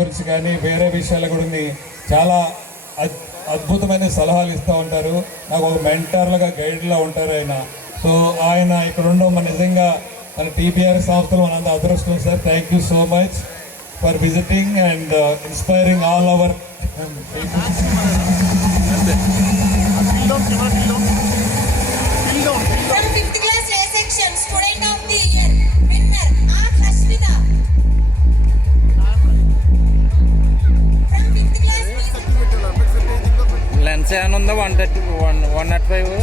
గురించి కానీ వేరే విషయాల గురించి చాలా అద్భుతమైన సలహాలు ఇస్తూ ఉంటారు. నాకు ఒక మెంటర్లుగా గైడ్లా ఉంటారు ఆయన. సో ఆయన ఇక్కడ ఉండడం మన నిజంగా మన టీపీఆర్ సంస్థలు మనంత అదృష్టం sir. Thank you so much for visiting and inspiring all our lens ఏమైనా ఉందా 135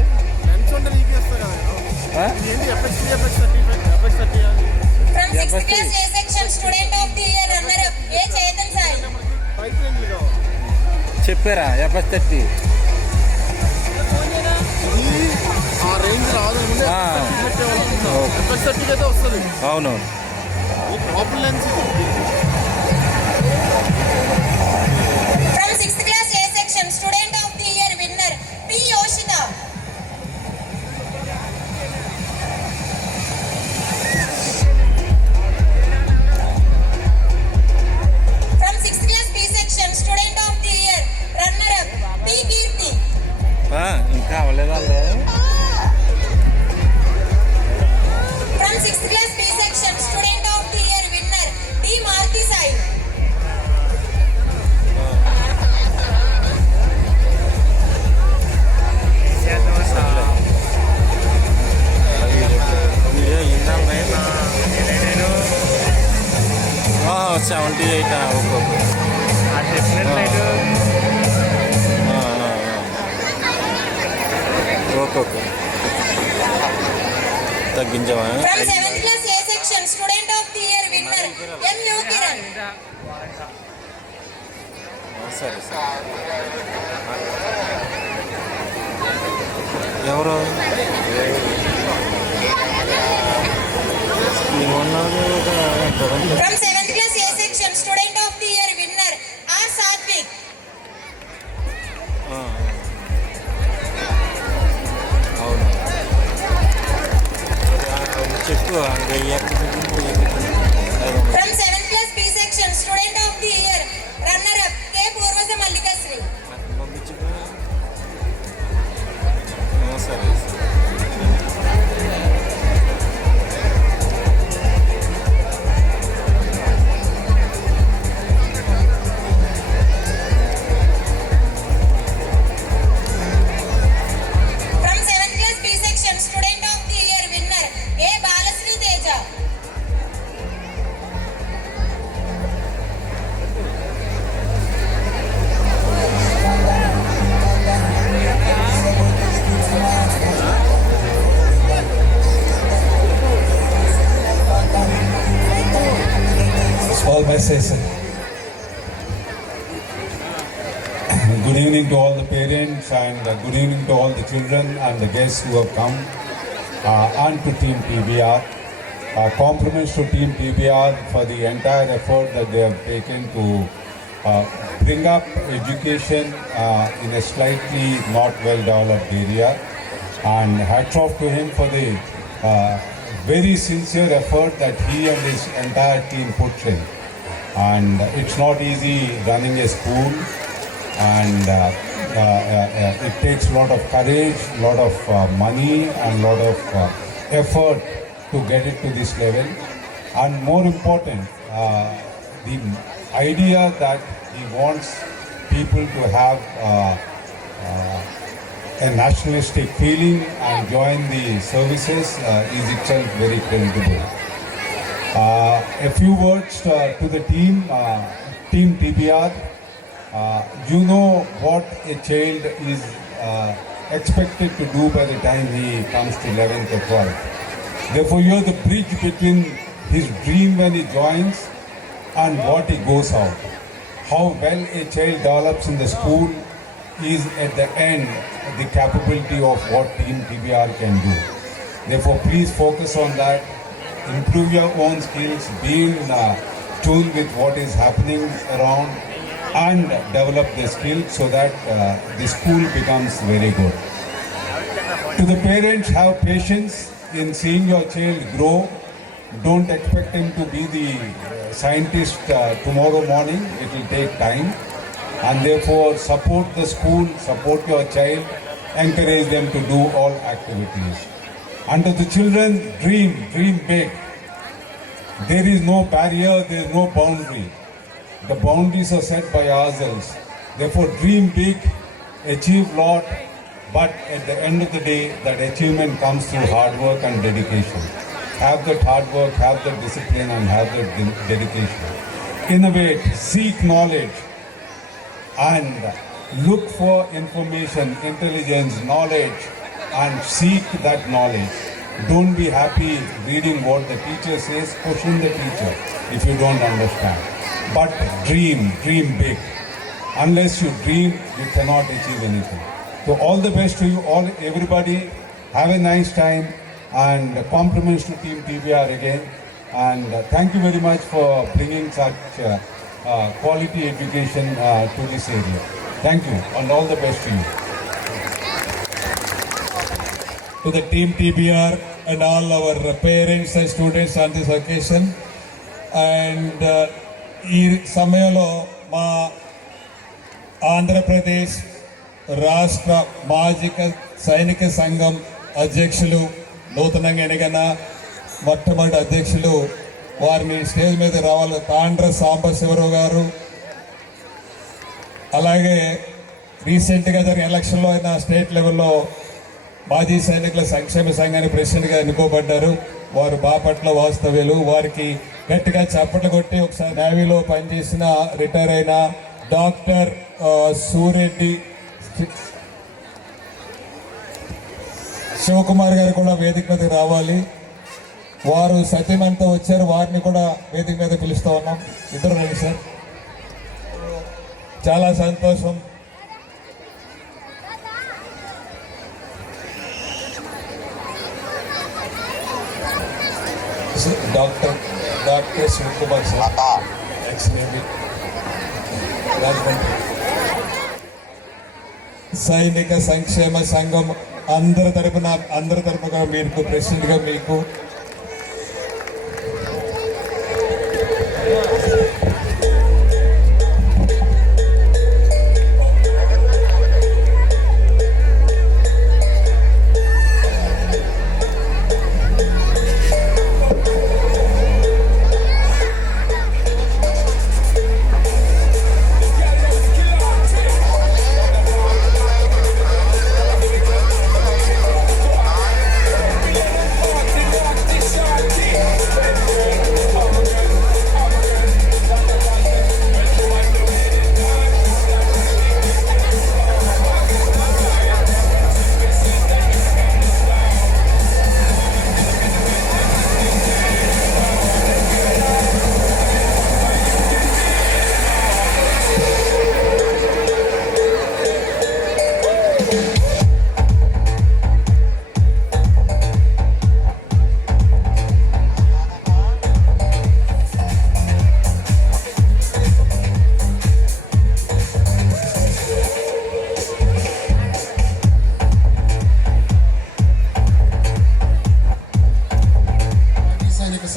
చెప్పారా FS30 అవును. ఇంకా అవ్వలేదా? ఓకే తగ్గించవా? సరే సరే. ఎవరు చెప్పు. Good evening to all the parents and good evening to all the children and the guests who have come and to Team TBR. Compliments to Team TBR for the entire effort that they have taken to bring up education in a slightly not well developed area, and hats off to him for the very sincere effort that he and his entire team puts in. And it's not easy running a school, and it takes a lot of courage, a lot of money and a lot of effort to get it to this level. And more important, the idea that he wants people to have a nationalistic feeling and join the services is itself very creditable. A few words to the team, Team TBR. You know what a child is expected to do by the time he comes to 11th or 12th. Therefore, you are the bridge between his dream when he joins and what he goes out. How well a child develops in the school is at the end the capability of what Team TBR can do. Therefore, please focus on that. Improve your own skills, be in tune with what is happening around, and develop the skills so that the school becomes very good. To the parents, have patience in seeing your child grow Don't expect him to be the scientist tomorrow morning. It will take time. And therefore, support the school, support your child, encourage them to do all activities. And to the children, dream big. There is no barrier, there is no boundary. The boundaries are set by ourselves. Therefore, dream big, achieve lot, but at the end of the day, that achievement comes through hard work and dedication. Have that hard work, have that discipline, and have that dedication. Innovate, seek knowledge, and look for information, intelligence, knowledge, and seek that knowledge. Don't be happy reading what the teacher says, question the teacher if you don't understand. But dream big. Unless you dream, you cannot achieve anything. So all the best to you all, everybody. Have a nice time, and compliments to Team TBR again. And thank you very much for bringing such quality education to this area. Thank you, and all the best to you. To the Team TBR and all our parents and students on this occasion. And ఈ సమయంలో మా ఆంధ్రప్రదేశ్ రాష్ట్ర మాజిక సైనిక సంఘం అధ్యక్షులు, నూతనంగా ఎన్నికైన మొట్టమొదటి అధ్యక్షులు, వారిని స్టేజ్ మీద రావాలి, తాండ్ర సాంబశివరావు గారు. అలాగే రీసెంట్గా జరిగిన ఎలక్షన్లో అయిన స్టేట్ లెవెల్లో మాజీ సైనికుల సంక్షేమ సంఘానికి ప్రెసిడెంట్గా ఎన్నుకోబడ్డారు. వారు బాపట్ల వాస్తవ్యులు. వారికి గట్టిగా చప్పట్లు కొట్టి ఒకసారి నేవీలో పనిచేసిన రిటైర్ అయిన డాక్టర్ సూరెడ్డి శివకుమార్ గారు కూడా వేదిక మీదకి రావాలి. వారు సత్యమంతా వచ్చారు, వారిని కూడా వేదిక మీద పిలుస్తూ ఉన్నాం. ఇద్దరు రండి సార్. చాలా సంతోషం. Doctor Shivakumar sir, ex navy, Rajahmundry. సైనిక సంక్షేమ సంఘం అందరి తరపున మీకు ప్రెసిడెంట్గా మీకు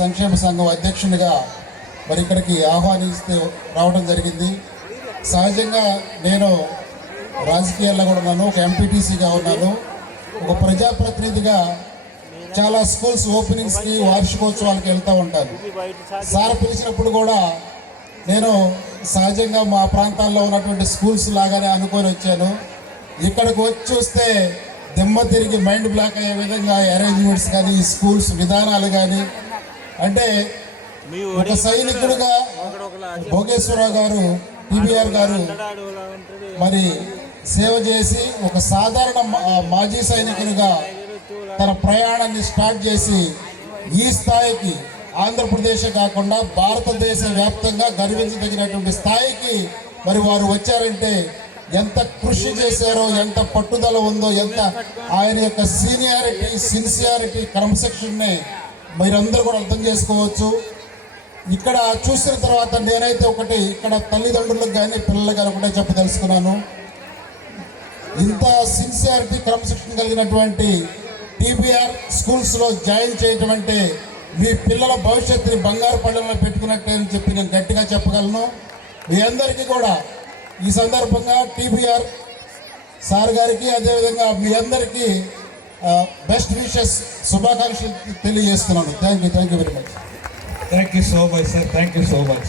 సంక్షేమ సంఘం అధ్యక్షునిగా మరి ఇక్కడికి ఆహ్వానిస్తూ రావడం జరిగింది. సహజంగా నేను రాజకీయాల్లో కూడా ఉన్నాను, ఒక ఎంపీటీసీగా ఉన్నాను, ఒక ప్రజాప్రతినిధిగా చాలా స్కూల్స్ ఓపెనింగ్స్కి వార్షికోత్సవాలకు వెళ్తూ ఉంటాను. సార్ పిలిచినప్పుడు కూడా నేను సహజంగా మా ప్రాంతాల్లో ఉన్నటువంటి స్కూల్స్ లాగానే అనుకొని వచ్చాను. ఇక్కడికి వచ్చి చూస్తే దిమ్మ తిరిగి మైండ్ బ్లాక్ అయ్యే విధంగా అరేంజ్మెంట్స్ కానీ, స్కూల్స్ విధానాలు కానీ, అంటే ఒక సైనికుడుగా భోగేశ్వరరావు గారు, టీబీఆర్ గారు మరి సేవ చేసి ఒక సాధారణ మాజీ సైనికునిగా తన ప్రయాణాన్ని స్టార్ట్ చేసి ఈ స్థాయికి ఆంధ్రప్రదేశ్ కాకుండా భారతదేశ వ్యాప్తంగా గర్వించదగినటువంటి స్థాయికి మరి వారు వచ్చారంటే ఎంత కృషి చేశారో, ఎంత పట్టుదల ఉందో, ఎంత ఆయన యొక్క సీనియారిటీ, సిన్సియారిటీ, క్రమశిక్షణని మీరందరూ కూడా అర్థం చేసుకోవచ్చు. ఇక్కడ చూసిన తర్వాత నేనైతే ఒకటి ఇక్కడ తల్లిదండ్రులకు కానీ పిల్లలకు కానీ ఒకటే చెప్పదలుచుకున్నాను. ఇంత సిన్సియారిటీ, క్రమశిక్షణ కలిగినటువంటి టీబీఆర్ స్కూల్స్లో జాయిన్ చేయటం అంటే మీ పిల్లల భవిష్యత్తుని బంగారు పళ్ళెంలో పెట్టుకున్నట్టే అని చెప్పి నేను గట్టిగా చెప్పగలను. మీ అందరికీ కూడా ఈ సందర్భంగా టీబీఆర్ సార్ గారికి అదేవిధంగా మీ అందరికీ బెస్ట్ విషెస్ శుభాకాంక్షలు తెలియజేస్తున్నాను. Thank you very much. Thank you so much sir, thank you so much.